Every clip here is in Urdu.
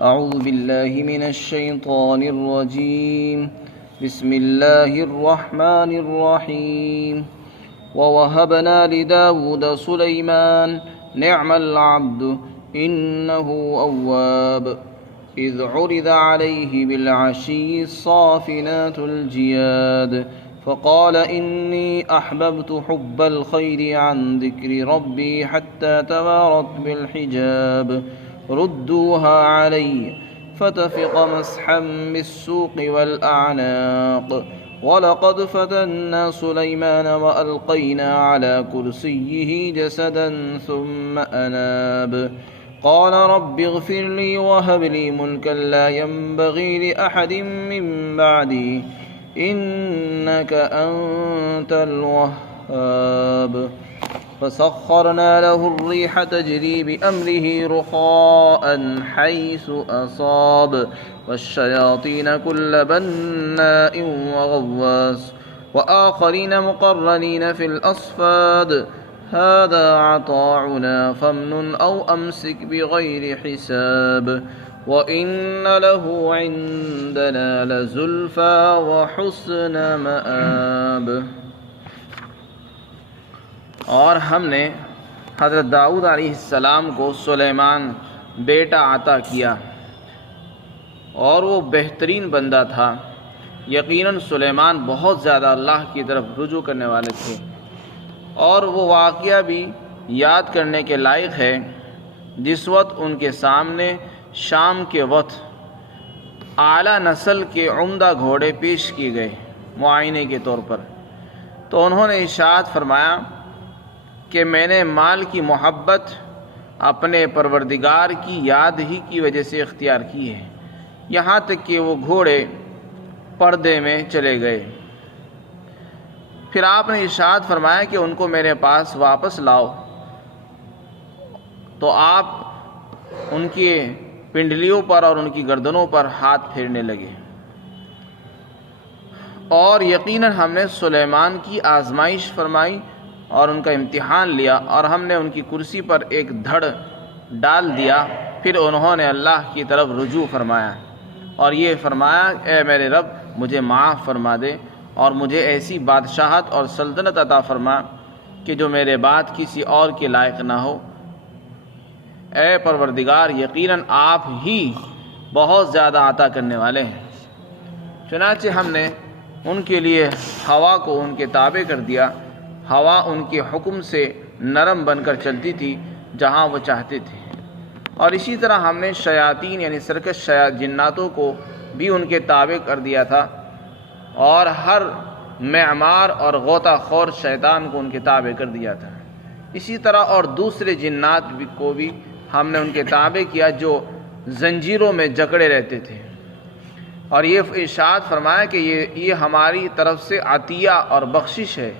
أعوذ بالله من الشيطان الرجيم. بسم الله الرحمن الرحيم. ووهبنا لداود سليمان نعم العبد إنه أواب إذ عرض عليه بالعشي الصافنات الجياد فقال إني أحببت حب الخير عن ذكر ربي حتى توارت بالحجاب ردوها علي فتفق مسحا بالسوق والأعناق ولقد فتنا سليمان وألقينا على كرسيه جسدا ثم أناب قال رب اغفر لي وهب لي ملكا لا ينبغي لأحد من بعدي إنك أنت الوهاب فسخرنا له الريح تجري بأمره رخاء حيث أصاب والشياطين كل بناء وغواص وآخرين مقرنين في الأصفاد هذا عطاؤنا فامنن أو أمسك بغير حساب وإن له عندنا لزلفى وحسن مآب۔ اور ہم نے حضرت داؤد علیہ السلام کو سلیمان بیٹا عطا کیا اور وہ بہترین بندہ تھا۔ یقیناً سلیمان بہت زیادہ اللہ کی طرف رجوع کرنے والے تھے، اور وہ واقعہ بھی یاد کرنے کے لائق ہے جس وقت ان کے سامنے شام کے وقت اعلیٰ نسل کے عمدہ گھوڑے پیش کیے گئے معائنے کے طور پر، تو انہوں نے ارشاد فرمایا کہ میں نے مال کی محبت اپنے پروردگار کی یاد ہی کی وجہ سے اختیار کی ہے، یہاں تک کہ وہ گھوڑے پردے میں چلے گئے۔ پھر آپ نے ارشاد فرمایا کہ ان کو میرے پاس واپس لاؤ، تو آپ ان کی پنڈلیوں پر اور ان کی گردنوں پر ہاتھ پھیرنے لگے۔ اور یقیناً ہم نے سلیمان کی آزمائش فرمائی اور ان کا امتحان لیا، اور ہم نے ان کی کرسی پر ایک دھڑ ڈال دیا۔ پھر انہوں نے اللہ کی طرف رجوع فرمایا اور یہ فرمایا، اے میرے رب مجھے معاف فرما دے اور مجھے ایسی بادشاہت اور سلطنت عطا فرما کہ جو میرے بعد کسی اور کے لائق نہ ہو۔ اے پروردگار، یقیناً آپ ہی بہت زیادہ عطا کرنے والے ہیں۔ چنانچہ ہم نے ان کے لیے ہوا کو ان کے تابع کر دیا۔ ہوا ان کے حکم سے نرم بن کر چلتی تھی جہاں وہ چاہتے تھے، اور اسی طرح ہم نے شیاطین یعنی سرکش جناتوں کو بھی ان کے تابع کر دیا تھا، اور ہر معمار اور غوطہ خور شیطان کو ان کے تابع کر دیا تھا۔ اسی طرح اور دوسرے جنات کو بھی ہم نے ان کے تابع کیا جو زنجیروں میں جکڑے رہتے تھے، اور یہ ارشاد فرمایا کہ یہ ہماری طرف سے عطیہ اور بخشش ہے۔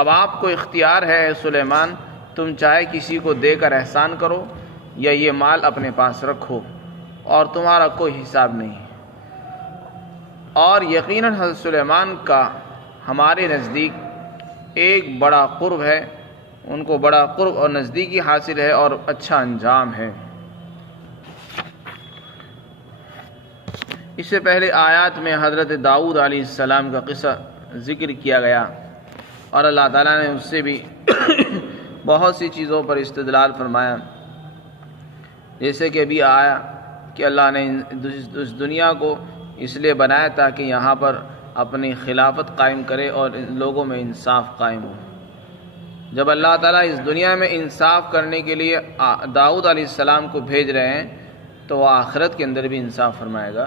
اب آپ کو اختیار ہے اے سلیمان، تم چاہے کسی کو دے کر احسان کرو یا یہ مال اپنے پاس رکھو، اور تمہارا کوئی حساب نہیں۔ اور یقیناً حضرت سلیمان کا ہمارے نزدیک ایک بڑا قرب ہے، ان کو بڑا قرب اور نزدیکی حاصل ہے اور اچھا انجام ہے۔ اس سے پہلے آیات میں حضرت داؤد علیہ السلام کا قصہ ذکر کیا گیا، اور اللہ تعالیٰ نے اس سے بھی بہت سی چیزوں پر استدلال فرمایا، جیسے کہ ابھی آیا کہ اللہ نے اس دنیا کو اس لیے بنایا تاکہ یہاں پر اپنی خلافت قائم کرے اور لوگوں میں انصاف قائم ہو۔ جب اللہ تعالیٰ اس دنیا میں انصاف کرنے کے لیے داؤد علیہ السلام کو بھیج رہے ہیں تو وہ آخرت کے اندر بھی انصاف فرمائے گا۔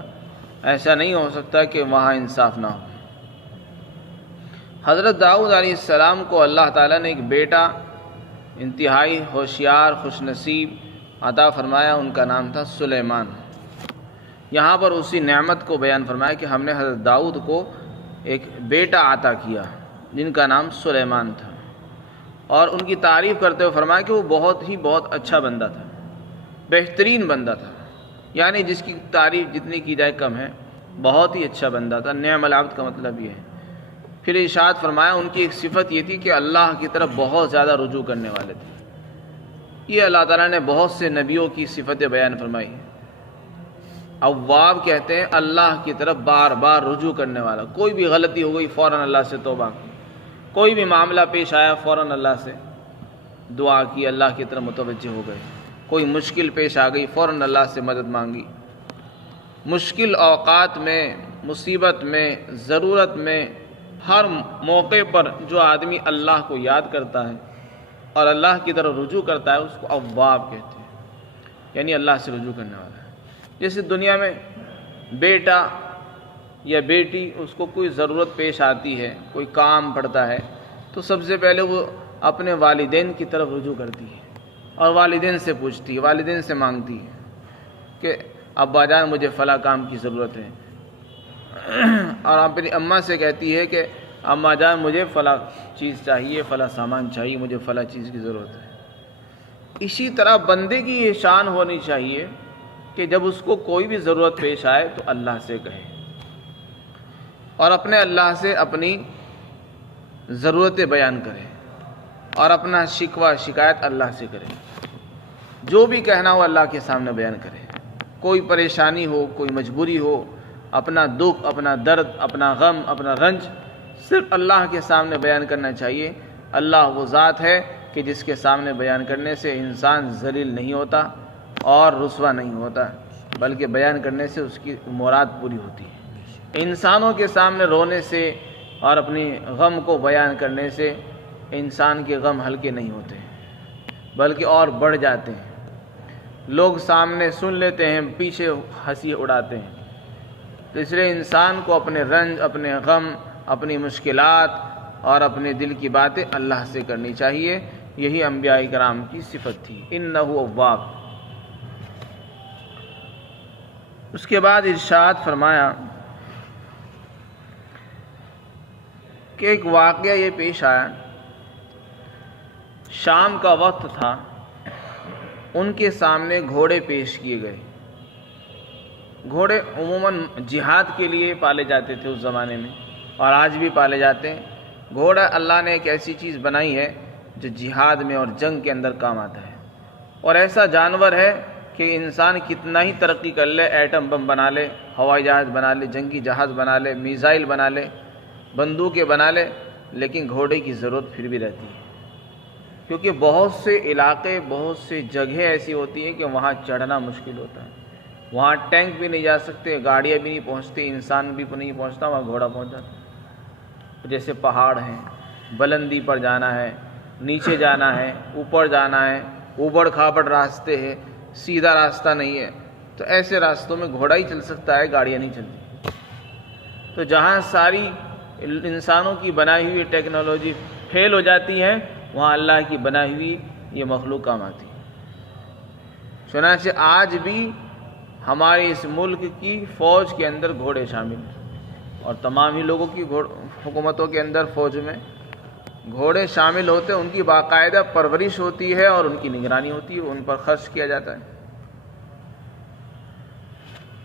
ایسا نہیں ہو سکتا کہ وہاں انصاف نہ ہو۔ حضرت داؤد علیہ السلام کو اللہ تعالیٰ نے ایک بیٹا انتہائی ہوشیار خوش نصیب عطا فرمایا، ان کا نام تھا سلیمان۔ یہاں پر اسی نعمت کو بیان فرمایا کہ ہم نے حضرت داؤد کو ایک بیٹا عطا کیا جن کا نام سلیمان تھا، اور ان کی تعریف کرتے ہوئے فرمایا کہ وہ بہت اچھا بندہ تھا، بہترین بندہ تھا، یعنی جس کی تعریف جتنی کی جائے کم ہے، بہت ہی اچھا بندہ تھا۔ نعم العبد کا مطلب یہ ہے۔ پھر ارشاد فرمایا ان کی ایک صفت یہ تھی کہ اللہ کی طرف بہت زیادہ رجوع کرنے والے تھے۔ یہ اللہ تعالیٰ نے بہت سے نبیوں کی صفتیں بیان فرمائی اواب کہتے ہیں اللہ کی طرف بار بار رجوع کرنے والا. کوئی بھی غلطی ہو گئی فوراً اللہ سے توبہ کی, کوئی بھی معاملہ پیش آیا فوراً اللہ سے دعا کی, اللہ کی طرف متوجہ ہو گئے. کوئی مشکل پیش آ گئی فوراً اللہ سے مدد مانگی. مشکل اوقات میں, مصیبت میں, ضرورت میں, ہر موقع پر جو آدمی اللہ کو یاد کرتا ہے اور اللہ کی طرف رجوع کرتا ہے اس کو اواب کہتے ہیں, یعنی اللہ سے رجوع کرنے والا ہے. جیسے دنیا میں بیٹا یا بیٹی, اس کو کوئی ضرورت پیش آتی ہے, کوئی کام پڑتا ہے, تو سب سے پہلے وہ اپنے والدین کی طرف رجوع کرتی ہے اور والدین سے پوچھتی ہے, والدین سے مانگتی ہے کہ ابا جان مجھے فلاں کام کی ضرورت ہے, اور اپنی اماں سے کہتی ہے کہ اماں جان مجھے فلاں چیز چاہیے, فلاں سامان چاہیے, مجھے فلاں چیز کی ضرورت ہے. اسی طرح بندے کی یہ شان ہونی چاہیے کہ جب اس کو کوئی بھی ضرورت پیش آئے تو اللہ سے کہے اور اپنے اللہ سے اپنی ضرورتیں بیان کرے اور اپنا شکوہ شکایت اللہ سے کرے. جو بھی کہنا ہو اللہ کے سامنے بیان کرے. کوئی پریشانی ہو, کوئی مجبوری ہو, اپنا دکھ, اپنا درد, اپنا غم, اپنا رنج صرف اللہ کے سامنے بیان کرنا چاہیے. اللہ وہ ذات ہے کہ جس کے سامنے بیان کرنے سے انسان ذلیل نہیں ہوتا اور رسوا نہیں ہوتا, بلکہ بیان کرنے سے اس کی مراد پوری ہوتی ہے. انسانوں کے سامنے رونے سے اور اپنی غم کو بیان کرنے سے انسان کے غم ہلکے نہیں ہوتے بلکہ اور بڑھ جاتے ہیں. لوگ سامنے سن لیتے ہیں, پیچھے ہنسی اڑاتے ہیں. تو اس لیے انسان کو اپنے رنج, اپنے غم, اپنی مشکلات اور اپنے دل کی باتیں اللہ سے کرنی چاہیے. یہی انبیاء کرام کی صفت تھی, انہ اواب. اس کے بعد ارشاد فرمایا کہ ایک واقعہ یہ پیش آیا. شام کا وقت تھا, ان کے سامنے گھوڑے پیش کیے گئے. گھوڑے عموماً جہاد کے لیے پالے جاتے تھے اس زمانے میں, اور آج بھی پالے جاتے ہیں. گھوڑا اللہ نے ایک ایسی چیز بنائی ہے جو جہاد میں اور جنگ کے اندر کام آتا ہے, اور ایسا جانور ہے کہ انسان کتنا ہی ترقی کر لے, ایٹم بم بنا لے, ہوائی جہاز بنا لے, جنگی جہاز بنا لے, میزائل بنا لے, بندوقیں بنا لے, لیکن گھوڑے کی ضرورت پھر بھی رہتی ہے. کیونکہ بہت سے علاقے, بہت سے جگہیں ایسی ہوتی ہیں کہ وہاں چڑھنا مشکل ہوتا ہے. وہاں ٹینک بھی نہیں جا سکتے, گاڑیاں بھی نہیں پہنچتی, انسان بھی نہیں پہنچتا, وہاں گھوڑا پہنچ جاتا. جیسے پہاڑ ہیں, بلندی پر جانا ہے, نیچے جانا ہے, اوپر جانا ہے, اوبڑ کھابڑ راستے ہیں, سیدھا راستہ نہیں ہے, تو ایسے راستوں میں گھوڑا ہی چل سکتا ہے, گاڑیاں نہیں چلتی. تو جہاں ساری انسانوں کی بنائی ہوئی ٹیکنالوجی فیل ہو جاتی ہے, وہاں اللہ کی بنائی ہوئی یہ مخلوق کام آتی ہے. چنانچہ آج بھی ہمارے اس ملک کی فوج کے اندر گھوڑے شامل ہیں, اور تمام ہی لوگوں کی حکومتوں کے اندر فوج میں گھوڑے شامل ہوتے ہیں. ان کی باقاعدہ پرورش ہوتی ہے اور ان کی نگرانی ہوتی ہے, ان پر خرچ کیا جاتا ہے.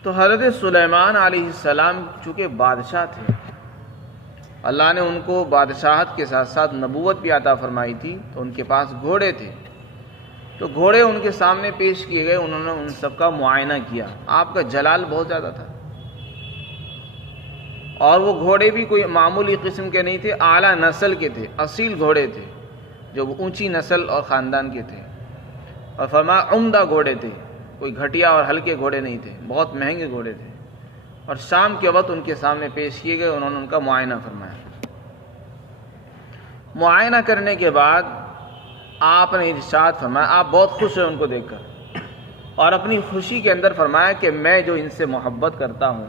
تو حضرت سلیمان علیہ السلام چونکہ بادشاہ تھے, اللہ نے ان کو بادشاہت کے ساتھ ساتھ نبوت بھی عطا فرمائی تھی, تو ان کے پاس گھوڑے تھے. تو گھوڑے ان کے سامنے پیش کیے گئے, انہوں نے ان سب کا معائنہ کیا. آپ کا جلال بہت زیادہ تھا, اور وہ گھوڑے بھی کوئی معمولی قسم کے نہیں تھے, اعلیٰ نسل کے تھے, اصیل گھوڑے تھے جو اونچی نسل اور خاندان کے تھے. اور فرمایا عمدہ گھوڑے تھے, کوئی گھٹیا اور ہلکے گھوڑے نہیں تھے, بہت مہنگے گھوڑے تھے. اور شام کے وقت ان کے سامنے پیش کیے گئے, انہوں نے ان کا معائنہ فرمایا. معائنہ کرنے کے بعد آپ نے ارشاد فرمایا, آپ بہت خوش ہیں ان کو دیکھ کر, اور اپنی خوشی کے اندر فرمایا کہ میں جو ان سے محبت کرتا ہوں,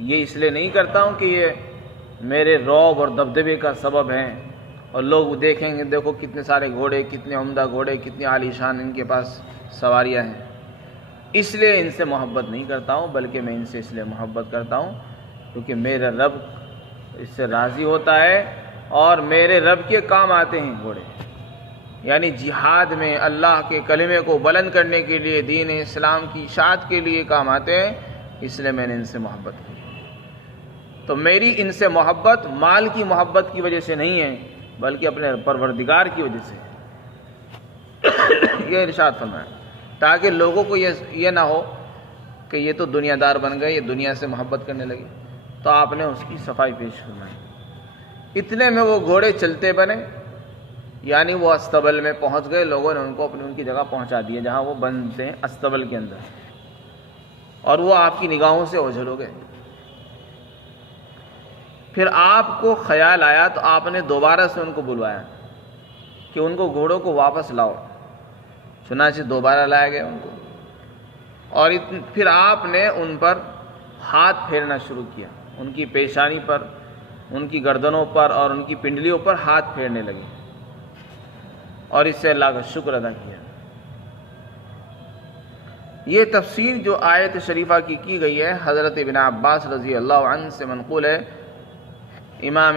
یہ اس لیے نہیں کرتا ہوں کہ یہ میرے رعب اور دبدبے کا سبب ہیں, اور لوگ دیکھیں گے دیکھو کتنے سارے گھوڑے, کتنے عمدہ گھوڑے, کتنی عالی شان ان کے پاس سواریاں ہیں, اس لیے ان سے محبت نہیں کرتا ہوں, بلکہ میں ان سے اس لیے محبت کرتا ہوں کیونکہ میرا رب اس سے راضی ہوتا ہے, اور میرے رب کے کام آتے ہیں گھوڑے. یعنی جہاد میں اللہ کے کلمے کو بلند کرنے کے لیے, دین اسلام کی اشاعت کے لیے کام آتے ہیں, اس لیے میں نے ان سے محبت کی. تو میری ان سے محبت مال کی محبت کی وجہ سے نہیں ہے, بلکہ اپنے پروردگار کی وجہ سے. یہ ارشاد فرمایا, تاکہ لوگوں کو یہ نہ ہو کہ یہ تو دنیا دار بن گئے، یہ دنیا سے محبت کرنے لگے، تو آپ نے اس کی صفائی پیش فرمائی۔ اتنے میں وہ گھوڑے چلتے بنے، یعنی وہ استبل میں پہنچ گئے، لوگوں نے ان کی جگہ پہنچا دیے جہاں وہ بنتے ہیں استبل کے اندر، اور وہ آپ کی نگاہوں سے اوجھل ہو گئے۔ پھر آپ کو خیال آیا تو آپ نے دوبارہ سے ان کو بلوایا کہ ان کو گھوڑوں کو واپس لاؤ۔ چنانچہ دوبارہ لایا گیا ان کو، اور پھر آپ نے ان پر ہاتھ پھیرنا شروع کیا، ان کی پیشانی پر، ان کی گردنوں پر اور ان کی پنڈلیوں پر ہاتھ پھیرنے لگے، اور اس سے اللہ کا شکر ادا کیا۔ یہ تفسیر جو آیت شریفہ کی گئی ہے، حضرت ابن عباس رضی اللہ عنہ سے منقول ہے۔ امام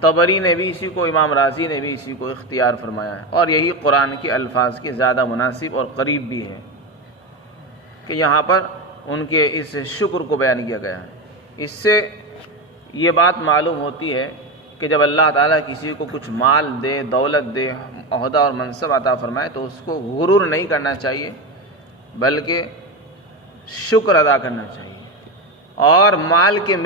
طبری نے بھی اسی کو، امام رازی نے بھی اسی کو اختیار فرمایا ہے، اور یہی قرآن کے الفاظ کے زیادہ مناسب اور قریب بھی ہے کہ یہاں پر ان کے اس شکر کو بیان کیا گیا ہے۔ اس سے یہ بات معلوم ہوتی ہے کہ جب اللہ تعالیٰ کسی کو کچھ مال دے، دولت دے، عہدہ اور منصب عطا فرمائے تو اس کو غرور نہیں کرنا چاہیے، بلکہ شکر ادا کرنا چاہیے، اور مال کے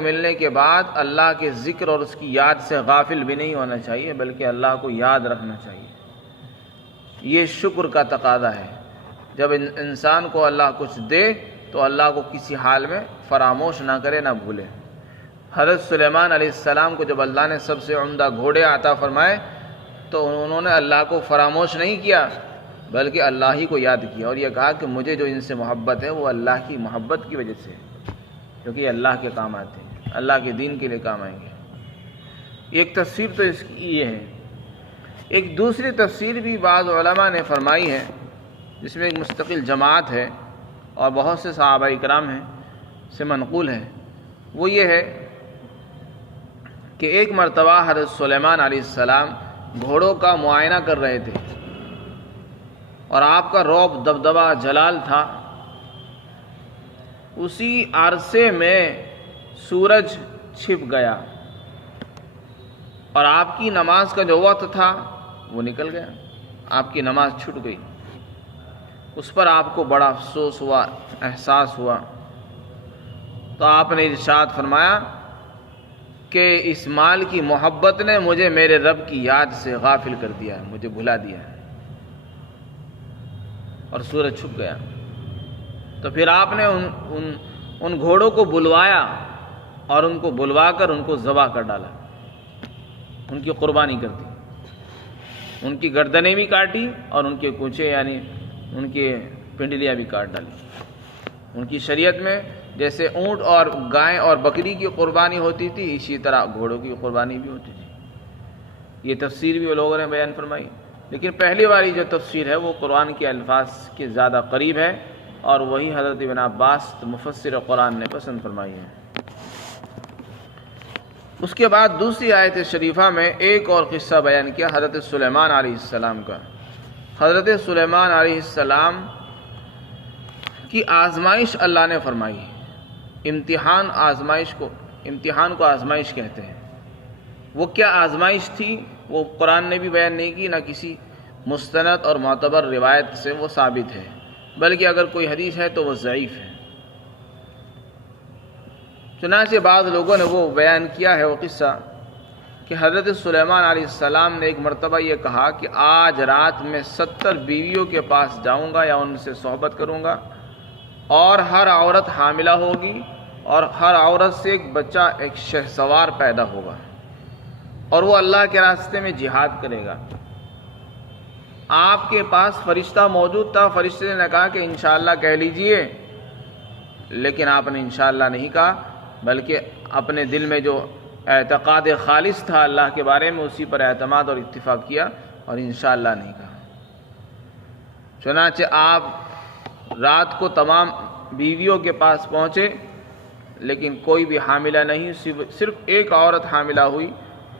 ملنے کے بعد اللہ کے ذکر اور اس کی یاد سے غافل بھی نہیں ہونا چاہیے، بلکہ اللہ کو یاد رکھنا چاہیے۔ یہ شکر کا تقاضا ہے۔ جب انسان کو اللہ کچھ دے تو اللہ کو کسی حال میں فراموش نہ کرے، نہ بھولے۔ حضرت سلیمان علیہ السلام کو جب اللہ نے سب سے عمدہ گھوڑے عطا فرمائے تو انہوں نے اللہ کو فراموش نہیں کیا، بلکہ اللہ ہی کو یاد کیا، اور یہ کہا کہ مجھے جو ان سے محبت ہے وہ اللہ کی محبت کی وجہ سے، کیونکہ یہ اللہ کے کام آتے ہیں، اللہ کے دین کے لیے کام آئیں گے۔ ایک تفسیر تو اس کی یہ ہے۔ ایک دوسری تفسیر بھی بعض علماء نے فرمائی ہے، جس میں ایک مستقل جماعت ہے اور بہت سے صحابہ اکرام ہیں سے منقول ہے۔ وہ یہ ہے کہ ایک مرتبہ حضرت سلیمان علیہ السلام گھوڑوں کا معائنہ کر رہے تھے، اور آپ کا رعب، دبدبہ، جلال تھا۔ اسی عرصے میں سورج چھپ گیا، اور آپ کی نماز کا جو وقت تھا وہ نکل گیا، آپ کی نماز چھوٹ گئی۔ اس پر آپ کو بڑا افسوس ہوا، احساس ہوا، تو آپ نے ارشاد فرمایا کہ اس مال کی محبت نے مجھے میرے رب کی یاد سے غافل کر دیا ہے، مجھے بھلا دیا ہے، اور سورج چھپ گیا۔ تو پھر آپ نے ان گھوڑوں کو بلوایا، اور ان کو بلوا کر ان کو ذبح کر ڈالا، ان کی قربانی کر دی، ان کی گردنیں بھی کاٹی اور ان کے کونچے یعنی ان کے پنڈلیاں بھی کاٹ ڈالی۔ ان کی شریعت میں جیسے اونٹ اور گائے اور بکری کی قربانی ہوتی تھی، اسی طرح گھوڑوں کی قربانی بھی ہوتی تھی۔ یہ تفسیر بھی وہ لوگوں نے بیان فرمائی، لیکن پہلی والی جو تفسیر ہے وہ قرآن کے الفاظ کے زیادہ قریب ہے، اور وہی حضرت ابن عباس مفسر قرآن نے پسند فرمائی ہے۔ اس کے بعد دوسری آیت شریفہ میں ایک اور قصہ بیان کیا حضرت سلیمان علیہ السلام کا۔ حضرت سلیمان علیہ السلام کی آزمائش اللہ نے فرمائی۔ امتحان کو آزمائش کہتے ہیں۔ وہ کیا آزمائش تھی وہ قرآن نے بھی بیان نہیں کی، نہ کسی مستند اور معتبر روایت سے وہ ثابت ہے، بلکہ اگر کوئی حدیث ہے تو وہ ضعیف ہے۔ چنانچہ بعض لوگوں نے وہ بیان کیا ہے وہ قصہ کہ حضرت سلیمان علیہ السلام نے ایک مرتبہ یہ کہا کہ آج رات میں 70 بیویوں کے پاس جاؤں گا یا ان سے صحبت کروں گا، اور ہر عورت حاملہ ہوگی، اور ہر عورت سے ایک بچہ، ایک شہسوار پیدا ہوگا، اور وہ اللہ کے راستے میں جہاد کرے گا۔ آپ کے پاس فرشتہ موجود تھا، فرشتے نے کہا کہ انشاءاللہ کہہ لیجئے، لیکن آپ نے انشاءاللہ نہیں کہا، بلکہ اپنے دل میں جو اعتقاد خالص تھا اللہ کے بارے میں اسی پر اعتماد اور اتفاق کیا، اور انشاءاللہ نہیں کہا۔ چنانچہ آپ رات کو تمام بیویوں کے پاس پہنچے، لیکن کوئی بھی حاملہ نہیں، صرف ایک عورت حاملہ ہوئی،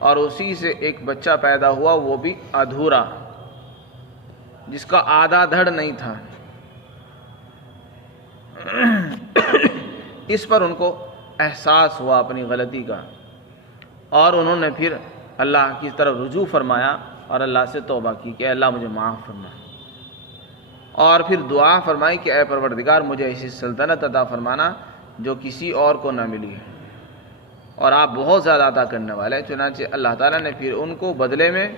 اور اسی سے ایک بچہ پیدا ہوا، وہ بھی ادھورا، جس کا آدھا دھڑ نہیں تھا۔ اس پر ان کو احساس ہوا اپنی غلطی کا، اور انہوں نے پھر اللہ کی طرف رجوع فرمایا اور اللہ سے توبہ کی کہ اللہ مجھے معاف فرما، اور پھر دعا فرمائی کہ اے پروردگار مجھے ایسی سلطنت عطا فرمانا جو کسی اور کو نہ ملی ہے، اور آپ بہت زیادہ عطا کرنے والے ہیں۔ چنانچہ اللہ تعالیٰ نے پھر ان کو بدلے میں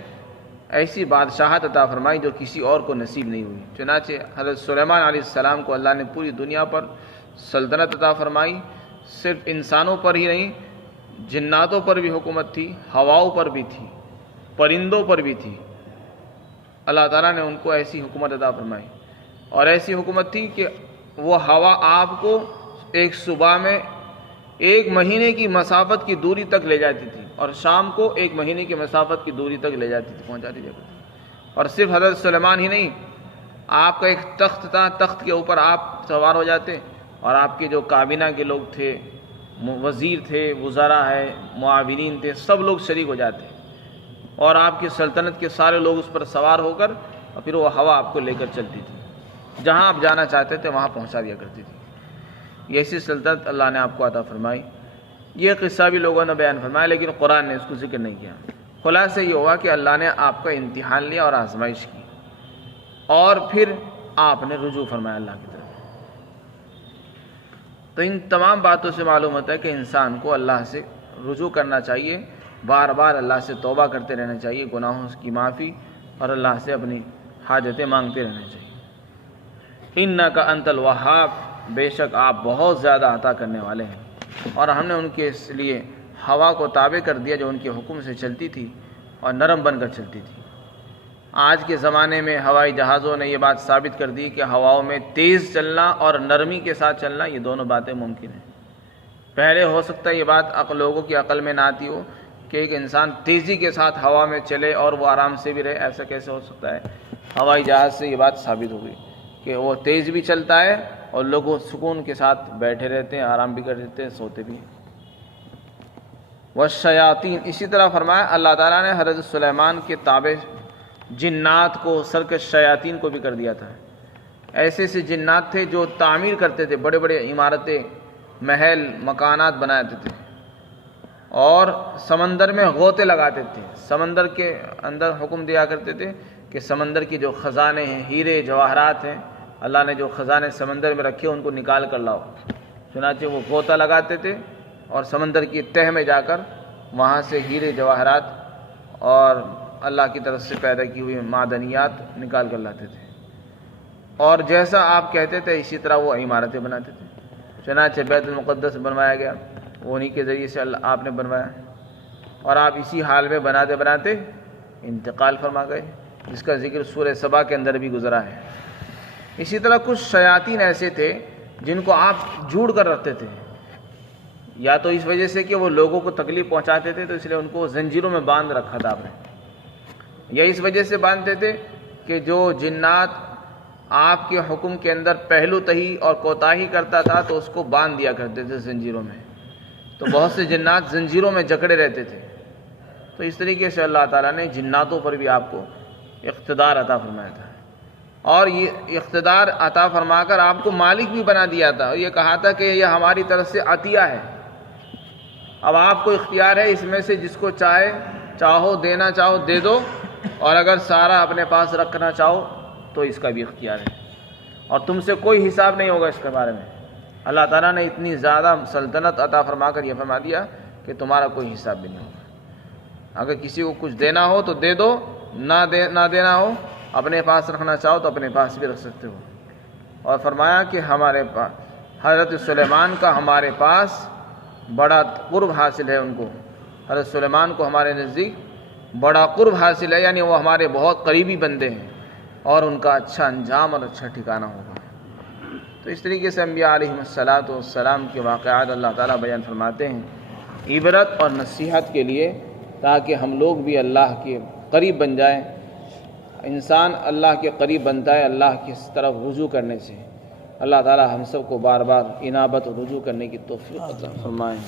ایسی بادشاہت عطا فرمائی جو کسی اور کو نصیب نہیں ہوئی۔ چنانچہ حضرت سلیمان علیہ السلام کو اللہ نے پوری دنیا پر سلطنت عطا فرمائی، صرف انسانوں پر ہی نہیں، جناتوں پر بھی حکومت تھی، ہواؤں پر بھی تھی، پرندوں پر بھی تھی۔ اللہ تعالیٰ نے ان کو ایسی حکومت عطا فرمائی، اور ایسی حکومت تھی کہ وہ ہوا آپ کو ایک صبح میں 1 مہینے کی مسافت کی دوری تک لے جاتی تھی، اور شام کو 1 مہینے کی مسافت کی دوری تک لے جاتی تھی، پہنچاتی تھی۔ اور صرف حضرت سلیمان ہی نہیں، آپ کا ایک تخت تھا، تخت کے اوپر آپ سوار ہو جاتے، اور آپ کے جو کابینہ کے لوگ تھے، وزیر تھے، وزراء ہے، معاونین تھے، سب لوگ شریک ہو جاتے، اور آپ کی سلطنت کے سارے لوگ اس پر سوار ہو کر، اور پھر وہ ہوا آپ کو لے کر چلتی تھی، جہاں آپ جانا چاہتے تھے وہاں پہنچا دیا کرتی تھی۔ یہ ایسی سلطنت اللہ نے آپ کو عطا فرمائی۔ یہ قصہ بھی لوگوں نے بیان فرمایا، لیکن قرآن نے اس کو ذکر نہیں کیا۔ خلاصہ یہ ہوا کہ اللہ نے آپ کا امتحان لیا اور آزمائش کی، اور پھر آپ نے رجوع فرمایا اللہ کی طرف۔ تو ان تمام باتوں سے معلوم ہوتا ہے کہ انسان کو اللہ سے رجوع کرنا چاہیے، بار بار اللہ سے توبہ کرتے رہنا چاہیے، گناہوں کی معافی، اور اللہ سے اپنی حاجتیں مانگتے رہنا چاہیے۔ انک انت الوہاب، بے شک آپ بہت زیادہ عطا کرنے والے ہیں۔ اور ہم نے ان کے اس لیے ہوا کو تابع کر دیا جو ان کے حکم سے چلتی تھی اور نرم بن کر چلتی تھی۔ آج کے زمانے میں ہوائی جہازوں نے یہ بات ثابت کر دی کہ ہواؤں میں تیز چلنا اور نرمی کے ساتھ چلنا، یہ دونوں باتیں ممکن ہیں۔ پہلے ہو سکتا ہے یہ بات لوگوں کی عقل میں نہ آتی ہو کہ ایک انسان تیزی کے ساتھ ہوا میں چلے اور وہ آرام سے بھی رہے، ایسا کیسے ہو سکتا ہے؟ ہوائی جہاز سے یہ بات ثابت ہو گئی کہ وہ تیز بھی چلتا ہے اور لوگ سکون کے ساتھ بیٹھے رہتے ہیں، آرام بھی کر دیتے ہیں، سوتے بھی ہیں۔ والشیاطین، اسی طرح فرمایا اللہ تعالیٰ نے حضرت سلیمان کے تابع جنات کو، سرکش شیاطین کو بھی کر دیا تھا۔ ایسے ایسے جنات تھے جو تعمیر کرتے تھے، بڑے بڑے عمارتیں، محل، مکانات بناتے تھے، اور سمندر میں غوطے لگاتے تھے۔ سمندر کے اندر حکم دیا کرتے تھے کہ سمندر کی جو خزانے ہیں، ہیرے جواہرات ہیں، اللہ نے جو خزانے سمندر میں رکھے ان کو نکال کر لاؤ۔ چنانچہ وہ غوطہ لگاتے تھے اور سمندر کی تہ میں جا کر وہاں سے ہیرے جواہرات اور اللہ کی طرف سے پیدا کی ہوئی معدنیات نکال کر لاتے تھے، اور جیسا آپ کہتے تھے اسی طرح وہ عمارتیں بناتے تھے۔ چنانچہ بیت المقدس بنوایا گیا، وہ انہی کے ذریعے سے اللہ آپ نے بنوایا، اور آپ اسی حال میں بناتے بناتے انتقال فرما گئے، جس کا ذکر سورہ سبا کے اندر بھی گزرا ہے۔ اسی طرح کچھ شیاطین ایسے تھے جن کو آپ جوڑ کر رکھتے تھے، یا تو اس وجہ سے کہ وہ لوگوں کو تکلیف پہنچاتے تھے تو اس لیے ان کو زنجیروں میں باندھ رکھا تھا آپ نے، یا اس وجہ سے باندھتے تھے کہ جو جنات آپ کے حکم کے اندر پہلو تہی اور کوتاہی کرتا تھا تو اس کو باندھ دیا کرتے تھے زنجیروں میں، تو بہت سے جنات زنجیروں میں جکڑے رہتے تھے۔ تو اس طریقے سے اللہ تعالیٰ نے جناتوں پر بھی آپ کو اقتدار عطا فرمایا تھا، اور یہ اقتدار عطا فرما کر آپ کو مالک بھی بنا دیا تھا، اور یہ کہا تھا کہ یہ ہماری طرف سے عطیہ ہے، اب آپ کو اختیار ہے اس میں سے جس کو چاہو دینا چاہو دے دو، اور اگر سارا اپنے پاس رکھنا چاہو تو اس کا بھی اختیار ہے، اور تم سے کوئی حساب نہیں ہوگا اس کے بارے میں۔ اللہ تعالیٰ نے اتنی زیادہ سلطنت عطا فرما کر یہ فرما دیا کہ تمہارا کوئی حساب بھی نہیں ہوگا۔ اگر کسی کو کچھ دینا ہو تو دے دو، نہ دینا ہو، اپنے پاس رکھنا چاہو تو اپنے پاس بھی رکھ سکتے ہو۔ اور فرمایا کہ ہمارے پاس حضرت سلیمان کا ہمارے پاس بڑا قرب حاصل ہے، ان کو حضرت سلیمان کو ہمارے نزدیک بڑا قرب حاصل ہے، یعنی وہ ہمارے بہت قریبی بندے ہیں، اور ان کا اچھا انجام اور اچھا ٹھکانہ ہوگا۔ تو اس طریقے سے انبیاء علیہم السلام کے واقعات اللہ تعالیٰ بیان فرماتے ہیں عبرت اور نصیحت کے لیے، تاکہ ہم لوگ بھی اللہ کے قریب بن جائیں۔ انسان اللہ کے قریب بنتا ہے اللہ کی طرف رجوع کرنے سے۔ اللہ تعالیٰ ہم سب کو بار بار انابت اور رجوع کرنے کی توفیق عطا فرمائیں۔